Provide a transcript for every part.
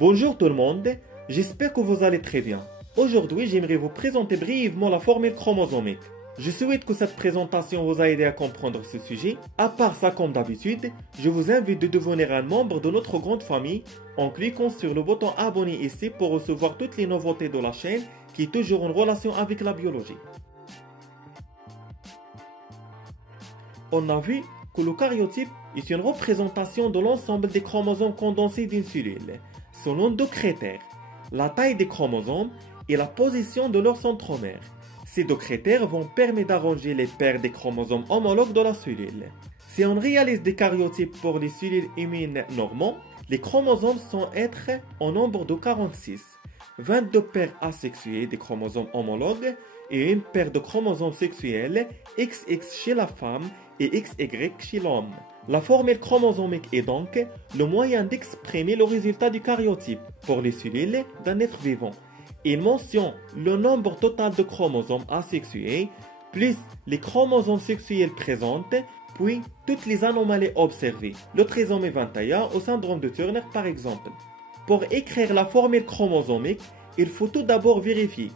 Bonjour tout le monde, j'espère que vous allez très bien. Aujourd'hui, j'aimerais vous présenter brièvement la formule chromosomique. Je souhaite que cette présentation vous a aidé à comprendre ce sujet. À part ça, comme d'habitude, je vous invite de devenir un membre de notre grande famille en cliquant sur le bouton abonner ici pour recevoir toutes les nouveautés de la chaîne qui est toujours en relation avec la biologie. On a vu que le karyotype est une représentation de l'ensemble des chromosomes condensés d'une cellule, selon deux critères, la taille des chromosomes et la position de leur centromère. Ces deux critères vont permettre d'arranger les paires des chromosomes homologues de la cellule. Si on réalise des karyotypes pour les cellules humaines normaux, les chromosomes sont être en nombre de 46, 22 paires asexuées des chromosomes homologues et une paire de chromosomes sexuels XX chez la femme et XY chez l'homme. La formule chromosomique est donc le moyen d'exprimer le résultat du karyotype pour les cellules d'un être vivant. Il mentionne le nombre total de chromosomes asexués, plus les chromosomes sexuels présents, puis toutes les anomalies observées, le trisomie 21 au syndrome de Turner par exemple. Pour écrire la formule chromosomique, il faut tout d'abord vérifier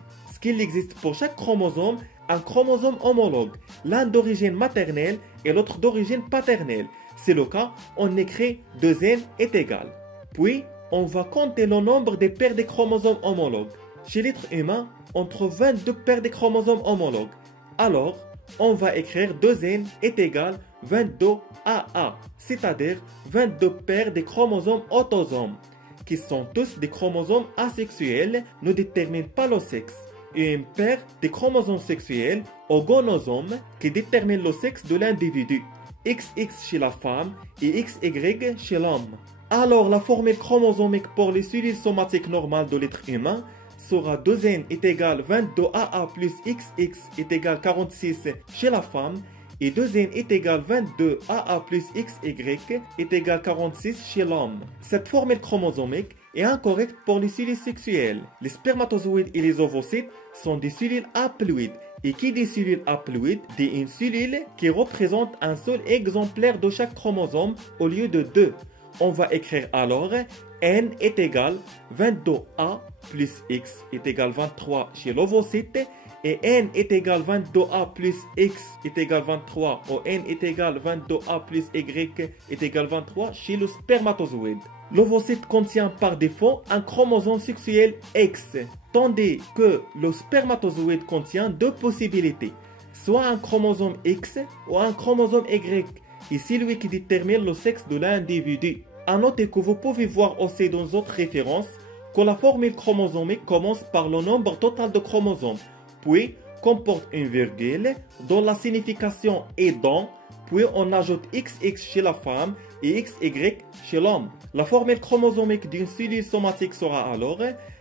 qu'il existe pour chaque chromosome un chromosome homologue, l'un d'origine maternelle et l'autre d'origine paternelle. C'est le cas, on écrit 2n est égal. Puis, on va compter le nombre des paires des chromosomes homologues. Chez l'être humain, on trouve 22 paires de chromosomes homologues. Alors, on va écrire 2n est égal 22 AA, c'est-à-dire 22 paires de chromosomes autosomes, qui sont tous des chromosomes asexuels, ne déterminent pas le sexe, et une paire de chromosomes sexuels au gonosome qui détermine le sexe de l'individu, XX chez la femme et XY chez l'homme. Alors la formule chromosomique pour les cellules somatiques normales de l'être humain sera 2n est égal 22AA plus XX est égal 46 chez la femme et 2n est égal 22AA plus XY est égal 46 chez l'homme. Cette formule chromosomique est incorrecte pour les cellules sexuelles. Les spermatozoïdes et les ovocytes sont des cellules haploïdes. Et qui dit cellule haploïde dit une cellule qui représente un seul exemplaire de chaque chromosome au lieu de deux. On va écrire alors n est égal 22A plus x est égal 23 chez l'ovocyte et n est égal 22A plus x est égal 23 ou n est égal 22A plus y est égal 23 chez le spermatozoïde. L'ovocyte contient par défaut un chromosome sexuel X, tandis que le spermatozoïde contient deux possibilités, soit un chromosome X ou un chromosome Y, et c'est lui qui détermine le sexe de l'individu. À noter que vous pouvez voir aussi dans d'autres références que la formule chromosomique commence par le nombre total de chromosomes, puis comporte une virgule dont la signification est dans, puis on ajoute XX chez la femme et XY chez l'homme. La formule chromosomique d'une cellule somatique sera alors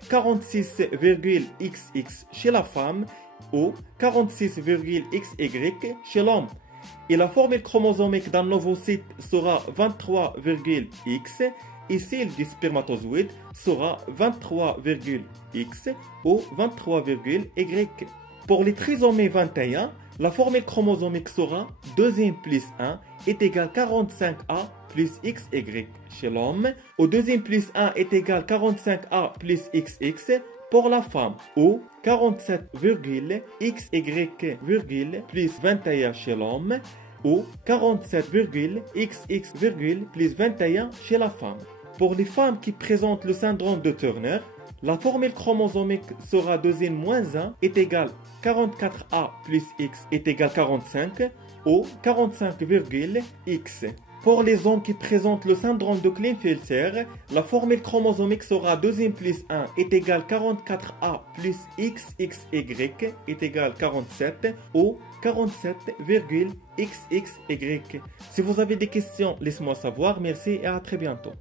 46,XX chez la femme ou 46,XY chez l'homme. Et la formule chromosomique d'un ovocyte sera 23,X et celle du spermatozoïde sera 23,X ou 23,Y. Pour les trisomies 21, la formule chromosomique sera 2n plus 1 est égal 45A plus XY chez l'homme, ou 2n plus 1 est égal 45A plus XX pour la femme, ou 47,XY plus 21 chez l'homme, ou 47,XX plus 21 chez la femme. Pour les femmes qui présentent le syndrome de Turner, la formule chromosomique sera 2n-1 est égal 44A plus X est égal 45 ou 45,X. Pour les hommes qui présentent le syndrome de Klinefelter, la formule chromosomique sera 2n plus 1 est égal 44A plus XXY est égal 47 ou 47,XXY. Si vous avez des questions, laissez-moi savoir. Merci et à très bientôt.